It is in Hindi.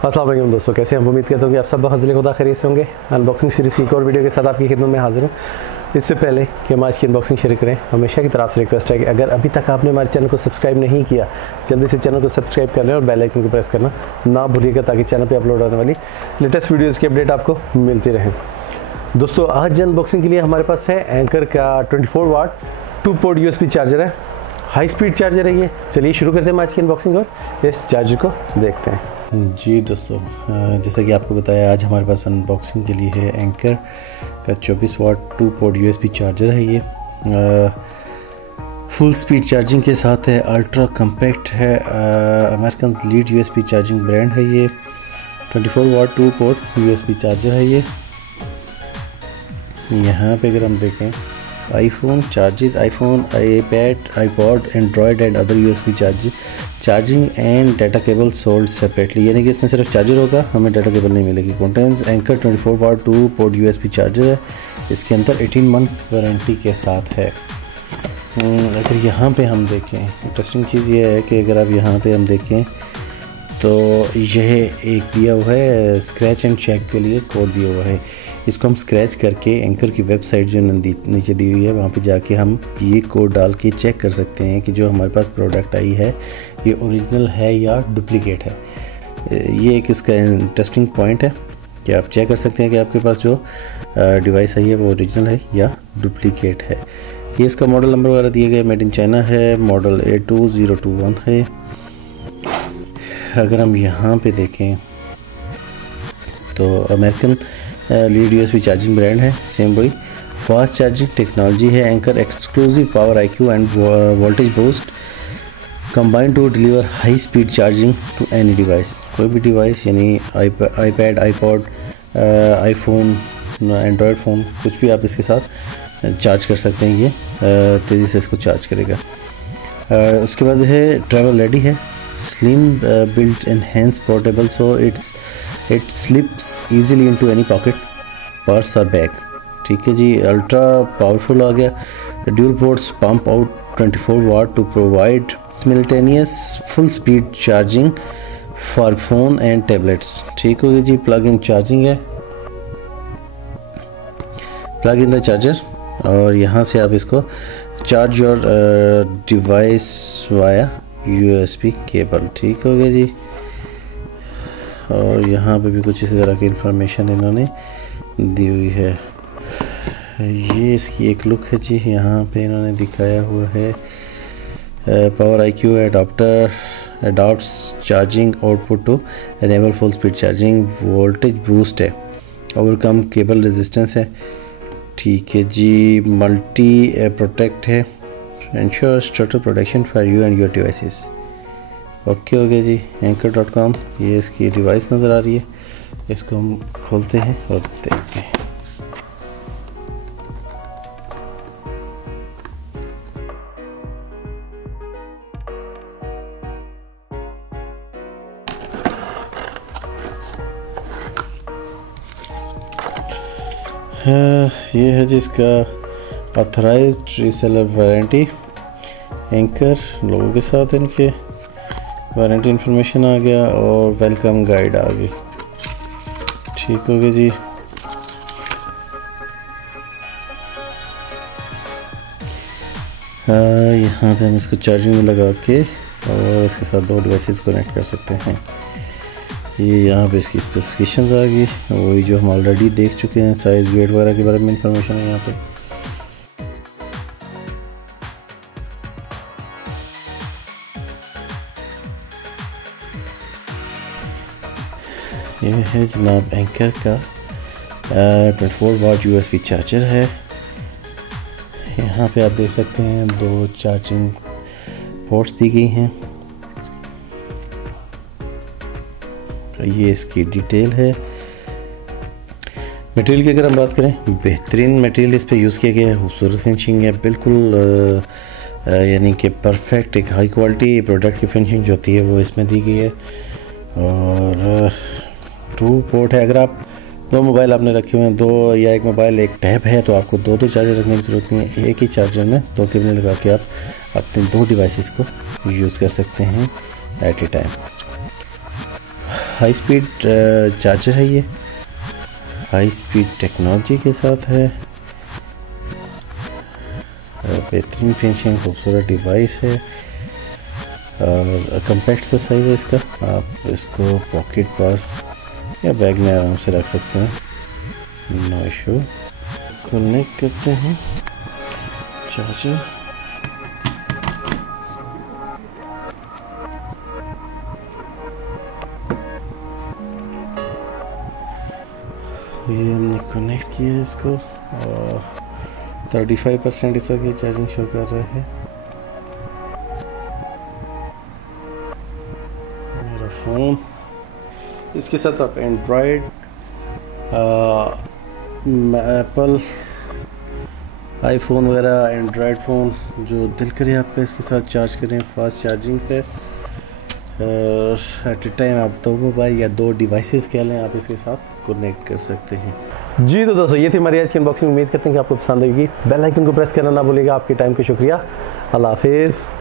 अस्सलाम वालेकुम दोस्तों, कैसे हैं? उम्मीद करता हूँ कि आप सब हज़िल खुदा खैरियत से होंगे। अनबॉक्सिंग सीरीज़ की एक और वीडियो के साथ आपकी खिदमत में हाजिर हूँ। इससे पहले कि हम आज की अनबॉक्सिंग शुरू करें, हमेशा की तरह आपसे रिक्वेस्ट है कि अगर अभी तक आपने हमारे चैनल को सब्सक्राइब नहीं किया, जल्दी से चैनल को सब्सक्राइब कर लें और बेल आइकन को प्रेस करना ना भूलिएगा, ताकि चैनल पर अपलोड होने वाली लेटेस्ट वीडियोज़ की अपडेट आपको मिलती रहे। दोस्तों, आज अनबॉक्सिंग के लिए हमारे पास है एंकर का 24 वाट 2 पोर्ट USB चार्जर है। हाई स्पीड चार्जर है ये। चलिए शुरू करते हैं आज की अनबॉक्सिंग और इस चार्जर को देखते हैं। जी दोस्तों, जैसा कि आपको बताया, आज हमारे पास अनबॉक्सिंग के लिए है एंकर का 24 वाट 2 पोर्ट USB चार्जर है। ये फुल स्पीड चार्जिंग के साथ है, अल्ट्रा कम्पैक्ट है, American lead USB charging brand है। ये 24 वाट 2 पोर्ट USB चार्जर है। ये यहाँ पे अगर हम देखें, iPhone charges, iPhone, iPad, iPod, Android and other USB charging and data cable sold separately, यानी कि इसमें सिर्फ चार्जर होगा, हमें डाटा केबल नहीं मिलेगी। कंटेंट्स एंकर 24 वाट 2 पोर्ट USB चार्जर है। इसके अंदर 18 मंथ वारंटी के साथ है। अगर यहाँ पे हम देखें, इंटरेस्टिंग चीज़ ये है कि अगर आप यहाँ पे हम देखें तो यह एक दिया हुआ है स्क्रैच एंड चेक के लिए कोड दिया हुआ है। इसको हम स्क्रैच करके एंकर की वेबसाइट जो नीचे दी हुई है वहाँ पे जाके हम ये कोड डाल के चेक कर सकते हैं कि जो हमारे पास प्रोडक्ट आई है ये ओरिजिनल है या डुप्लीकेट है। ये एक इसका इंटरेस्टिंग पॉइंट है कि आप चेक कर सकते हैं कि आपके पास जो डिवाइस आई है वो ओरिजिनल है या डुप्लीकेट है। ये इसका मॉडल नंबर वगैरह दिए गए, मेड इन चाइना है, मॉडल A2021 है। अगर हम यहाँ पे देखें तो American lead USB charging brand है, सेम वही फास्ट चार्जिंग टेक्नोलॉजी है। Anker exclusive power IQ and voltage boost combined to deliver high speed charging to any device. कोई भी डिवाइस यानी iPad, iPod, iPhone, Android phone, कुछ भी आप इसके साथ चार्ज कर सकते हैं। ये तेज़ी से इसको चार्ज करेगा। उसके बाद है ट्रैवल रेडी है, slim built enhance portable, so it slips easily into any pocket, purse और बैग। ठीक है जी। अल्ट्रा पावरफुल आ गया, dual ports pump out 24 watt to provide simultaneous full speed charging for phone and tablets. ठीक हो गया जी। प्लग इन चार्जिंग है, प्लग इन द चार्जर, और यहाँ से आप इसको charge your device via USB cable. ठीक हो गया जी। और यहाँ पे भी कुछ इसी तरह की इंफॉर्मेशन इन्होंने दी हुई है। ये इसकी एक लुक है जी। यहाँ पे इन्होंने दिखाया हुआ है power IQ adapter adopts charging output to enable full speed charging, voltage boost है, ओवरकम केबल रेजिस्टेंस है। ठीक है जी। मल्टी प्रोटेक्ट है, ensures total protection for you and your devices. Okay हो गया जी। anker.com, ये इसकी डिवाइस नज़र आ रही है। इसको हम खोलते हैं और देखते हैं। ये है जिसका ऑथराइज्ड रीसेलर वारंटी, एंकर लोगों के साथ इनके वारंटी इन्फॉर्मेशन आ गया और वेलकम गाइड आ गई। ठीक हो गया जी। यहाँ पे हम इसको चार्जिंग में लगा के और इसके साथ 2 डिवाइसेस कनेक्ट कर सकते हैं। ये यहाँ पे इसकी स्पेसिफिकेशंस आ गई, वही जो हम ऑलरेडी देख चुके हैं। साइज़, वेट वगैरह के बारे में इंफॉर्मेशन है यहाँ पे। ये है जनाब एंकर का 24 वाट USB चार्जर है। यहाँ पे आप देख सकते हैं 2 चार्जिंग पोर्ट्स दी गई हैं। तो ये इसकी डिटेल है। मटेरियल की अगर हम बात करें, बेहतरीन मटेरियल इस पे यूज़ किया गया है, खूबसूरत फिनिशिंग है, बिल्कुल यानी कि परफेक्ट एक हाई क्वालिटी प्रोडक्ट की फिनिशिंग जो होती है वो इसमें दी गई है। और 2 पोर्ट है। अगर आप 2 मोबाइल आपने रखे हुए हैं, 2 या एक मोबाइल एक टैब है, तो आपको 2 चार्जर रखने की ज़रूरत नहीं है। एक ही चार्जर में 2 केबल लगा के आप अपने 2 डिवाइसेस को यूज़ कर सकते हैं at a time. High speed charger है, ये हाई स्पीड टेक्नोलॉजी के साथ है। बेहतरीन फिनिशिंग, खूबसूरत डिवाइस है और कम्पैक्ट सा साइज़ है इसका। आप इसको पॉकेट पास या बैग में आराम से रख सकते हैं, नो इशू। कनेक्ट करते हैं चार्जर। ये हमने कनेक्ट किया है इसको और 35% इस वक्त ये चार्जिंग शो कर रहा है। मेरा फ़ोन, इसके साथ आप एंड्रॉयड, एप्पल आईफोन वगैरह, एंड्रॉयड फ़ोन जो दिल करे आपका इसके साथ चार्ज करें। फास्ट चार्जिंग है और एट ए टाइम आप 2 मोबाइल या 2 डिवाइसेस कह लें, आप इसके साथ कनेक्ट कर सकते हैं। जी तो दोस्तों, ये थी हमारी आज की अनबॉक्सिंग। उम्मीद करते हैं कि आपको पसंद आएगी। बेल आइकन को प्रेस करना ना भूलिएगा। आपके टाइम का शुक्रिया। अल्लाह हाफिज़।